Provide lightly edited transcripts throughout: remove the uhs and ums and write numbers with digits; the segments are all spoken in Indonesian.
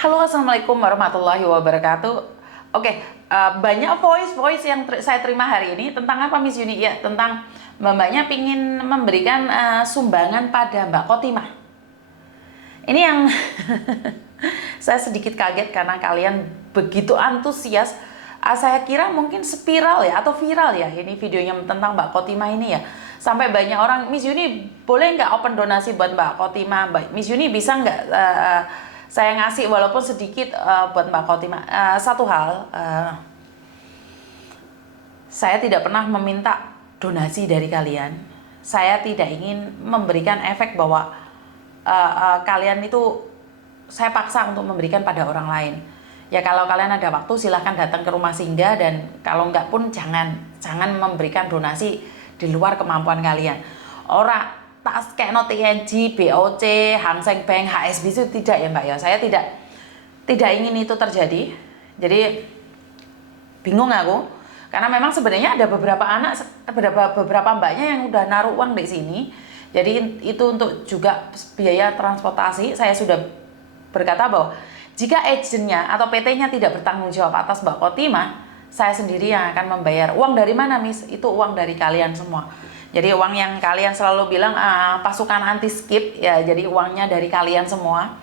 Halo, assalamualaikum warahmatullahi wabarakatuh. Oke, banyak voice yang saya terima hari ini tentang apa, Miss Yuni? Ya, tentang mbaknya pingin memberikan sumbangan pada Mbak Kotimah. Ini yang saya sedikit kaget karena kalian begitu antusias. Saya kira mungkin spiral ya atau viral ya ini videonya tentang Mbak Kotimah ini ya. Sampai banyak orang, Miss Yuni boleh nggak open donasi buat Mbak Kotimah? Miss Yuni bisa nggak saya ngasih walaupun sedikit buat Mbak Kotimah? Satu hal, saya tidak pernah meminta donasi dari kalian. Saya tidak ingin memberikan efek bahwa kalian itu saya paksa untuk memberikan pada orang lain. Ya kalau kalian ada waktu silahkan datang ke rumah singgah, dan kalau enggak pun jangan memberikan donasi di luar kemampuan kalian. Ora tak kayak no TNG, BOC, Hang Seng Bank, HSBC tidak ya Mbak ya. Saya tidak ingin itu terjadi. Jadi bingung aku karena memang sebenarnya ada beberapa mbaknya yang udah naruh uang di sini. Jadi itu untuk juga biaya transportasi. Saya sudah berkata bahwa jika agennya atau PT-nya tidak bertanggung jawab atas Mbak Kotimah, saya sendiri yang akan membayar. Uang dari mana, Miss? Itu uang dari kalian semua. Jadi uang yang kalian selalu bilang pasukan anti skip ya, jadi uangnya dari kalian semua.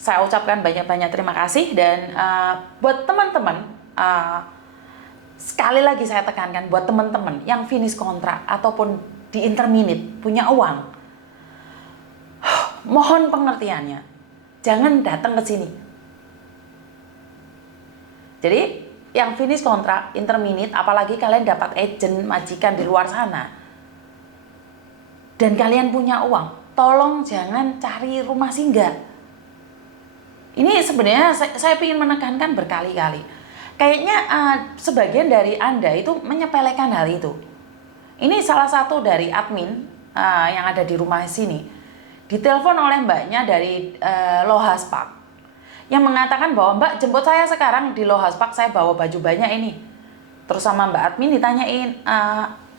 Saya ucapkan banyak-banyak terima kasih. Dan buat teman-teman, sekali lagi saya tekankan, buat teman-teman yang finish kontrak ataupun di interminute punya uang, mohon pengertiannya, jangan datang ke sini. Jadi yang finish kontrak, interminute, apalagi kalian dapat agent majikan di luar sana dan kalian punya uang, tolong jangan cari rumah singgah. Ini sebenarnya saya ingin menekankan berkali-kali. Kayaknya sebagian dari Anda itu menyepelekan hal itu. Ini salah satu dari admin yang ada di rumah sini ditelepon oleh mbaknya dari Lohas Park yang mengatakan bahwa Mbak jemput saya sekarang di Lohas Park, saya bawa baju banyak ini. Terus sama Mbak admin ditanyain,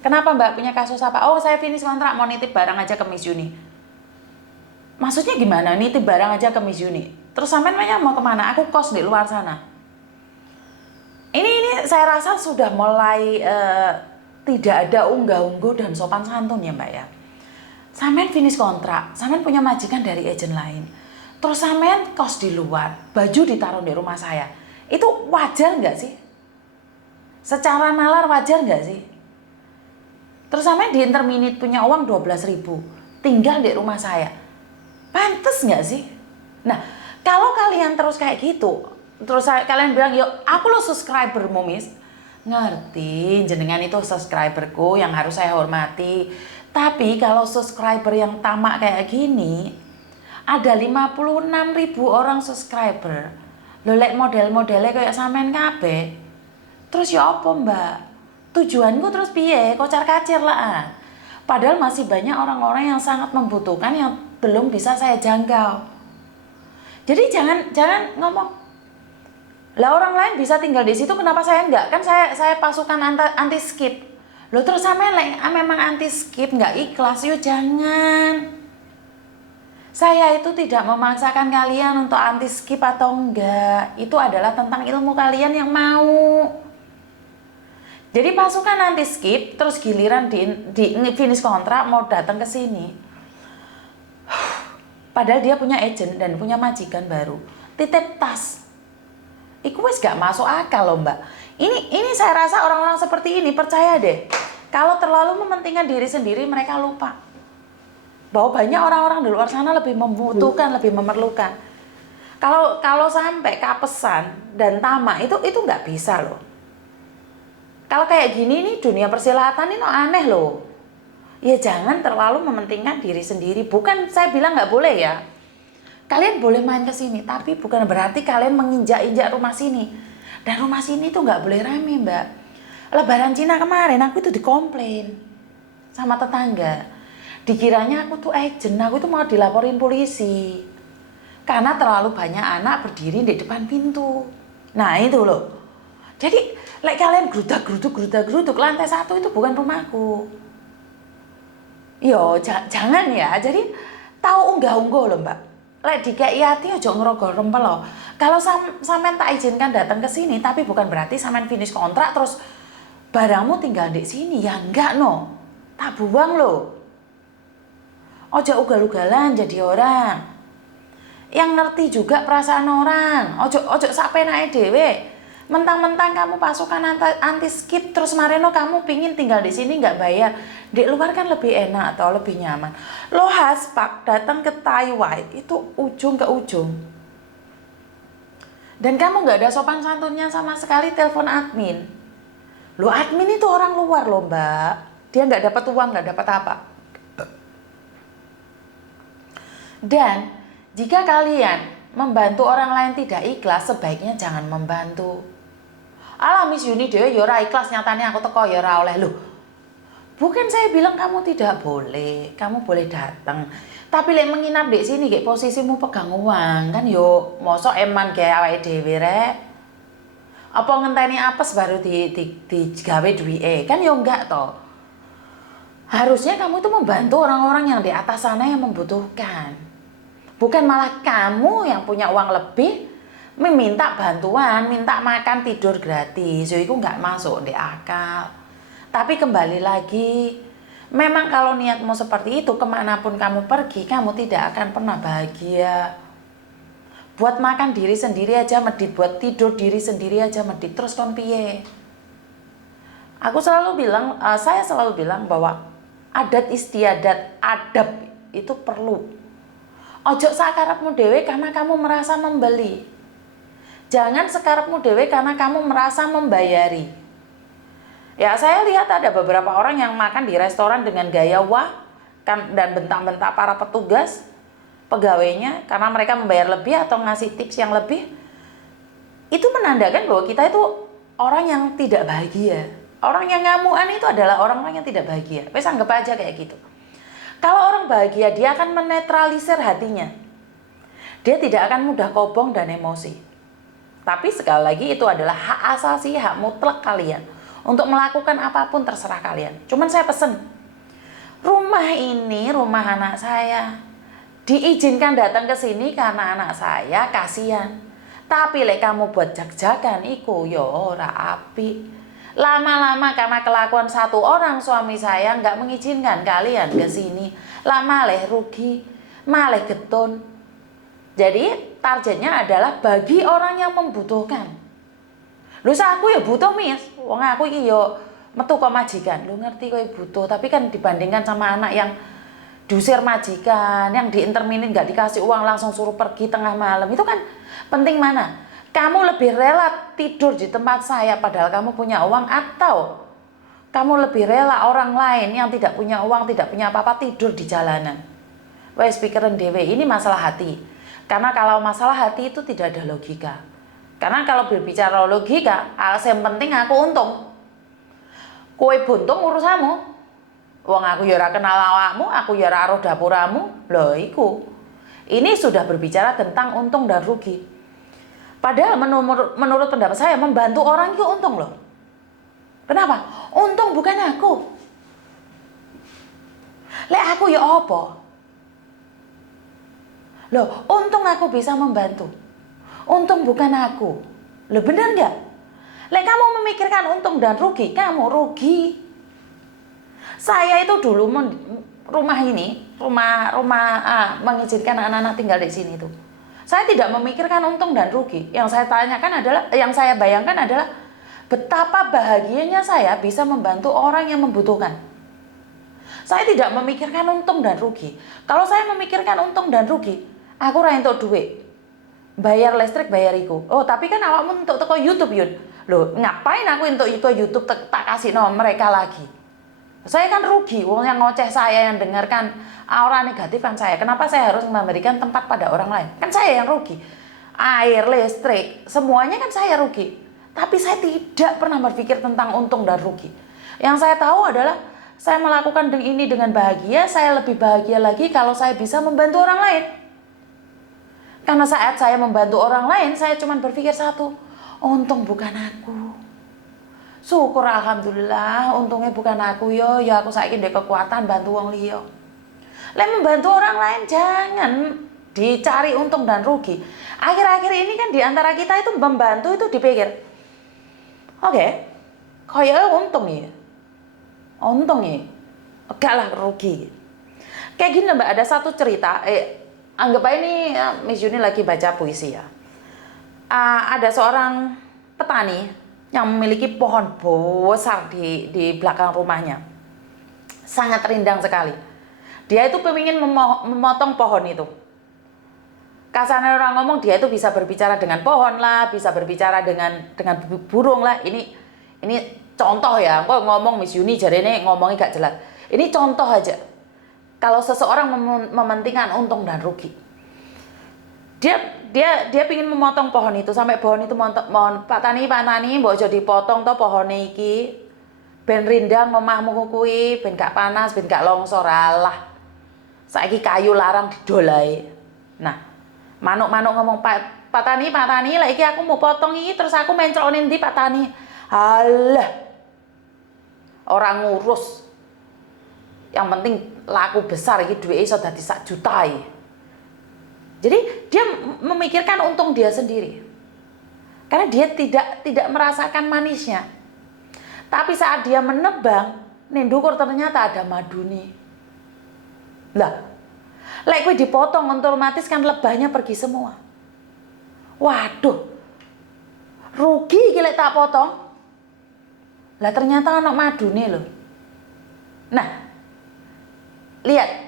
kenapa Mbak, punya kasus apa? Oh, saya finish kontrak, mau nitip barang aja ke Miss Yuni. Maksudnya gimana nitip barang aja ke Miss Yuni? Terus sampean mau kemana? Aku kos di luar sana. Ini saya rasa sudah mulai tidak ada unggah-ungguh dan sopan santun ya Mbak ya. Sampean finish kontrak, sampean punya majikan dari agen lain, terus sampean kos di luar, baju ditaruh di rumah saya, itu wajar nggak sih? Secara nalar wajar nggak sih? Terus sampean di interminute punya uang 12.000, tinggal di rumah saya, pantes nggak sih? Nah, kalau kalian terus kayak gitu, terus kalian bilang, yuk aku lo subscribermu Miss, ngerti, jenengan itu subscriberku yang harus saya hormati. Tapi kalau subscriber yang tamak kayak gini, ada 56.000 orang subscriber. Lolek model-modelnya kayak sampean kabeh. Terus ya apa Mbak? Tujuanku terus piye? Kocar-kacir lah. Padahal masih banyak orang-orang yang sangat membutuhkan yang belum bisa saya jangkau. Jadi jangan ngomong, lah orang lain bisa tinggal di situ, kenapa saya enggak? Kan saya pasukan anti skip. Loh terus sampean memang anti skip nggak ikhlas, yuk jangan. Saya itu tidak memaksakan kalian untuk anti skip atau enggak. Itu adalah tentang ilmu kalian yang mau. Jadi pasukan anti skip terus giliran di finish kontrak mau datang ke sini. Padahal dia punya agent dan punya majikan baru. Titip tas. Iku wis gak masuk akal loh Mbak. Ini saya rasa orang-orang seperti ini, percaya deh, kalau terlalu mementingkan diri sendiri mereka lupa bahwa banyak orang-orang di luar sana lebih membutuhkan, lebih memerlukan. Kalau sampai kapesan dan tamak itu nggak bisa loh. Kalau kayak gini nih dunia persilatan ini aneh loh. Ya jangan terlalu mementingkan diri sendiri. Bukan saya bilang nggak boleh ya. Kalian boleh main ke sini, tapi bukan berarti kalian menginjak-injak rumah sini. Dan rumah sini tuh nggak boleh rame Mbak. Lebaran Cina kemarin aku itu dikomplain sama tetangga. Dikiranya aku tuh agent, aku tuh mau dilaporin polisi. Karena terlalu banyak anak berdiri di depan pintu. Nah itu loh. Jadi kalian gerudak-geruduk, lantai 1 itu bukan rumahku. Yo jangan ya, jadi tahu unggah-ungguh loh Mbak. Lek dikei ati aja ngrogol rempel loh. Kalau sampean tak izinkan datang ke sini, tapi bukan berarti sampean finish kontrak terus barangmu tinggal di sini, ya enggak no. Tak buang loh. Ojo ugal-ugalan jadi orang. Yang ngerti juga perasaan orang. Ojo sak penake dhewe. Mentang-mentang kamu pasukan anti skip terus mareno kamu pingin tinggal di sini nggak bayar. Di luar kan lebih enak atau lebih nyaman. Lo haspak datang ke Taiwan itu ujung ke ujung. Dan kamu nggak ada sopan santunnya sama sekali telepon admin. Lo admin itu orang luar loh mbak. Dia nggak dapat uang, nggak dapat apa. Dan jika kalian membantu orang lain tidak ikhlas, sebaiknya jangan membantu. Alah Miss Yuni dewe ya ora ikhlas nyatanya aku teko ya ora oleh. Loh. Bukan saya bilang kamu tidak boleh, kamu boleh datang. Tapi lek menginap di sini kayak posisimu pegang uang kan yo mosok eman kayak awake dhewe rek. Apa ngenteni apes baru digawe duwike kan yo enggak toh. Harusnya kamu itu membantu orang-orang yang di atas sana yang membutuhkan. Bukan malah kamu yang punya uang lebih meminta bantuan, minta makan tidur gratis. Itu nggak masuk di akal. Tapi kembali lagi, memang kalau niatmu seperti itu, kemanapun kamu pergi, kamu tidak akan pernah bahagia. Buat makan diri sendiri aja medit, buat tidur diri sendiri aja medit. Terus kon piye? Saya selalu bilang bahwa adat istiadat, adab itu perlu. Ojo sakarepmu dhewe karena kamu merasa membeli. Jangan sekarepmu dewe karena kamu merasa membayari. Ya saya lihat ada beberapa orang yang makan di restoran dengan gaya wah kan, dan bentak-bentak para petugas pegawainya karena mereka membayar lebih atau ngasih tips yang lebih. Itu menandakan bahwa kita itu orang yang tidak bahagia. Orang yang ngamuan itu adalah orang-orang yang tidak bahagia. Wes anggap aja kayak gitu. Kalau orang bahagia dia akan menetralisir hatinya. Dia tidak akan mudah kobong dan emosi. Tapi sekali lagi itu adalah hak asasi, hak mutlak kalian. Untuk melakukan apapun terserah kalian. Cuman saya pesen, rumah ini rumah anak saya. Diizinkan datang ke sini karena anak saya kasihan. Tapi lek kamu buat jag-jagan iku yo ora apik. Lama-lama karena kelakuan satu orang suami saya nggak mengizinkan kalian ke sini. Lama leh rugi, maleh getun. Jadi targetnya adalah bagi orang yang membutuhkan. Lho aku ya butuh Miss. Wong aku iki yo metu kok majikan. Lu ngerti kok butuh, tapi kan dibandingkan sama anak yang diusir majikan, yang diinterminin nggak dikasih uang langsung suruh pergi tengah malam. Itu kan penting mana? Kamu lebih rela tidur di tempat saya padahal kamu punya uang, atau kamu lebih rela orang lain yang tidak punya uang, tidak punya apa-apa tidur di jalanan? Wes pikiran dewe, ini masalah hati. Karena kalau masalah hati itu tidak ada logika. Karena kalau berbicara logika, yang penting aku untung. Kowe buntung urusanmu. Wong aku ya ora kenal awakmu, aku ya ora aruh dapuramu. Lho iku. Ini sudah berbicara tentang untung dan rugi. Padahal menurut pendapat saya membantu orang itu untung loh. Kenapa? Untung bukan aku. Lek aku ya apa? Loh, untung aku bisa membantu. Untung bukan aku. Loh, benar nggak? Lek kamu memikirkan untung dan rugi, kamu rugi. Saya itu dulu rumah mengizinkan anak-anak tinggal di sini tuh. Saya tidak memikirkan untung dan rugi. Yang saya bayangkan adalah betapa bahagianya saya bisa membantu orang yang membutuhkan. Saya tidak memikirkan untung dan rugi. Kalau saya memikirkan untung dan rugi, aku ora entuk duit. Bayar listrik, bayar iku. Oh, tapi kan awakmu entuk teko YouTube, Yun. Loh, ngapain aku entuk YouTube tak kasih nomor mereka lagi? Saya kan rugi, wong yang ngoceh saya, yang dengarkan aura negatif kan saya. Kenapa saya harus memberikan tempat pada orang lain? Kan saya yang rugi. Air, listrik, semuanya kan saya rugi. Tapi saya tidak pernah berpikir tentang untung dan rugi. Yang saya tahu adalah saya melakukan ini dengan bahagia, saya lebih bahagia lagi kalau saya bisa membantu orang lain. Karena saat saya membantu orang lain, saya cuma berpikir satu, untung bukan aku. Syukur alhamdulillah, untungnya bukan aku yo, aku saiki ndek kekuatan bantu wong liya. Lek membantu orang lain jangan dicari untung dan rugi. Akhir-akhir ini kan di antara kita itu membantu itu dipikir, oke, kayaknya untung ya, enggak lah rugi. Kayak gini Mbak, ada satu cerita, anggap aja ini Miss Yuni lagi baca puisi ya. Ada seorang petani yang memiliki pohon besar di belakang rumahnya. Sangat rindang sekali. Dia itu ingin memotong pohon itu. Kasarnya orang ngomong dia itu bisa berbicara dengan pohon lah, bisa berbicara dengan burung lah. Ini contoh ya, kok ngomong Miss Yuni jadi ini ngomongnya gak jelas. Ini contoh aja. Kalau seseorang mementingkan untung dan rugi, dia ingin memotong pohon itu sampai pohon itu mohon Pak Tani mbok aja dipotong to pohon iki ben rindang omahmu kuwi ben gak panas ben gak longsor. Alah saiki kayu larang didolai. Nah manuk-manuk ngomong Pak Tani lah iki aku mau potong iki terus aku mencrone ndi Pak Tani. Alah orang ngurus, yang penting laku besar iki duwe iso dadi 1 juta. Jadi dia memikirkan untung dia sendiri. Karena dia tidak merasakan manisnya. Tapi saat dia menebang, nindukur ternyata ada maduni. Lah, lek kowe dipotong otomatis kan lebahnya pergi semua. Waduh. Rugi iki lek tak potong. Lah ternyata ana madune loh. Nah, lihat.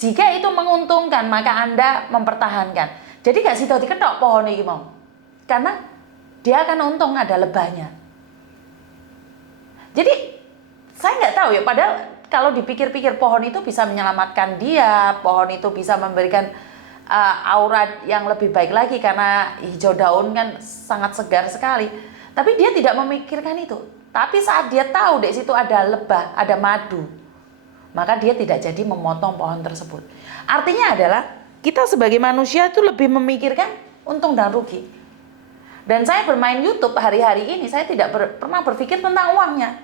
Jika itu menguntungkan, maka Anda mempertahankan. Jadi gak sida diketok pohon ini mau. Karena dia akan untung ada lebahnya. Jadi saya nggak tahu ya, padahal kalau dipikir-pikir pohon itu bisa menyelamatkan dia, pohon itu bisa memberikan aura yang lebih baik lagi karena hijau daun kan sangat segar sekali. Tapi dia tidak memikirkan itu. Tapi saat dia tahu di situ ada lebah, ada madu, maka dia tidak jadi memotong pohon tersebut. Artinya adalah kita sebagai manusia itu lebih memikirkan untung dan rugi. Dan saya bermain YouTube hari-hari ini, saya tidak pernah berpikir tentang uangnya.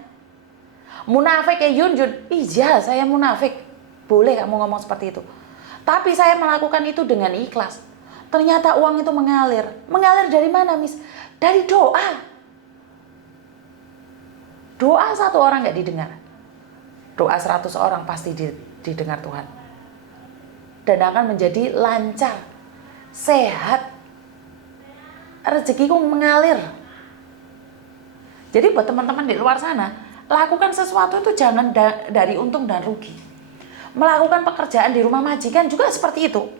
Munafik kayak Yunjun, iya saya munafik. Boleh kamu ngomong seperti itu. Tapi saya melakukan itu dengan ikhlas. Ternyata uang itu mengalir. Mengalir dari mana, Miss? Dari doa. Doa satu orang nggak didengar. Doa 100 orang pasti didengar Tuhan. Dan akan menjadi lancar, sehat, rezekiku mengalir. Jadi buat teman-teman di luar sana, lakukan sesuatu itu jangan dari untung dan rugi. Melakukan pekerjaan di rumah majikan juga seperti itu.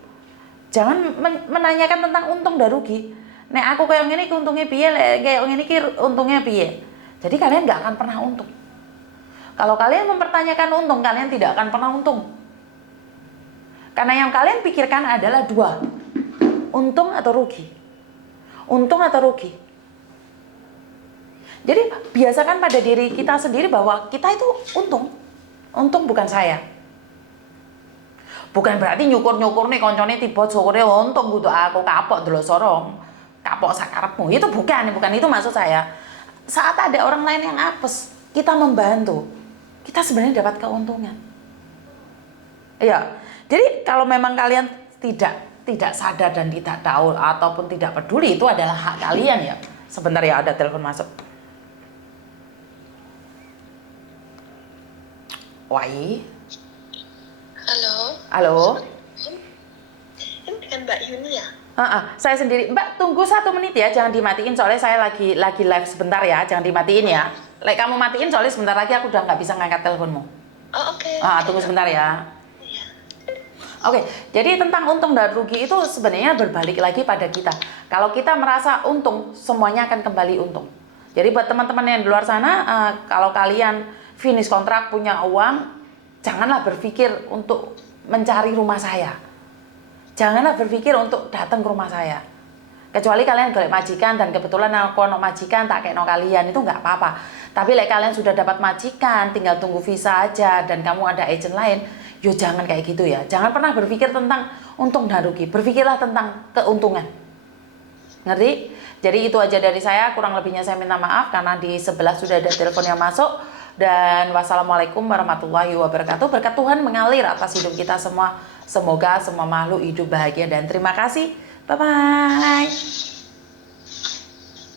Jangan menanyakan tentang untung dan rugi. Nek aku kayak gini untungnya piye, kayak gini untungnya piye. Jadi kalian nggak akan pernah untung. Kalau kalian mempertanyakan untung, kalian tidak akan pernah untung. Karena yang kalian pikirkan adalah 2. Untung atau rugi. Untung atau rugi. Jadi biasakan pada diri kita sendiri bahwa kita itu untung. Untung bukan saya. Bukan berarti nyukur-nyukur nih koncone tiba syukure untung kudu aku kapok delok sorong. Kapok sakarepmu. Itu bukan itu maksud saya. Saat ada orang lain yang apes, kita membantu. Kita sebenarnya dapat keuntungan. Iya. Jadi kalau memang kalian tidak sadar dan tidak tahu ataupun tidak peduli, itu adalah hak kalian ya. Sebentar ya, ada telepon masuk. Wai. Halo. Ini dengan Mbak Yuni ya? Saya sendiri. Mbak, tunggu 1 menit ya, jangan dimatiin soalnya saya lagi live sebentar ya, jangan dimatiin ya. Like kamu matiin soalnya sebentar lagi aku udah nggak bisa ngangkat teleponmu. Oh oke. Tunggu sebentar ya. Iya. Oke, jadi tentang untung dan rugi itu sebenarnya berbalik lagi pada kita. Kalau kita merasa untung, semuanya akan kembali untung. Jadi buat teman-teman yang di luar sana, kalau kalian finish kontrak punya uang, janganlah berpikir untuk mencari rumah saya. Janganlah berpikir untuk datang ke rumah saya. Kecuali kalian golek majikan dan kebetulan aku ono majikan tak kekno kalian, itu nggak apa-apa. Tapi kalian sudah dapat majikan, tinggal tunggu visa aja dan kamu ada agent lain, yo jangan kayak gitu ya. Jangan pernah berpikir tentang untung dan rugi. Berpikirlah tentang keuntungan. Ngerti? Jadi itu aja dari saya, kurang lebihnya saya minta maaf karena di sebelah sudah ada telepon yang masuk. Dan wassalamualaikum warahmatullahi wabarakatuh. Berkat Tuhan mengalir atas hidup kita semua. Semoga semua makhluk hidup bahagia dan terima kasih. Bye bye.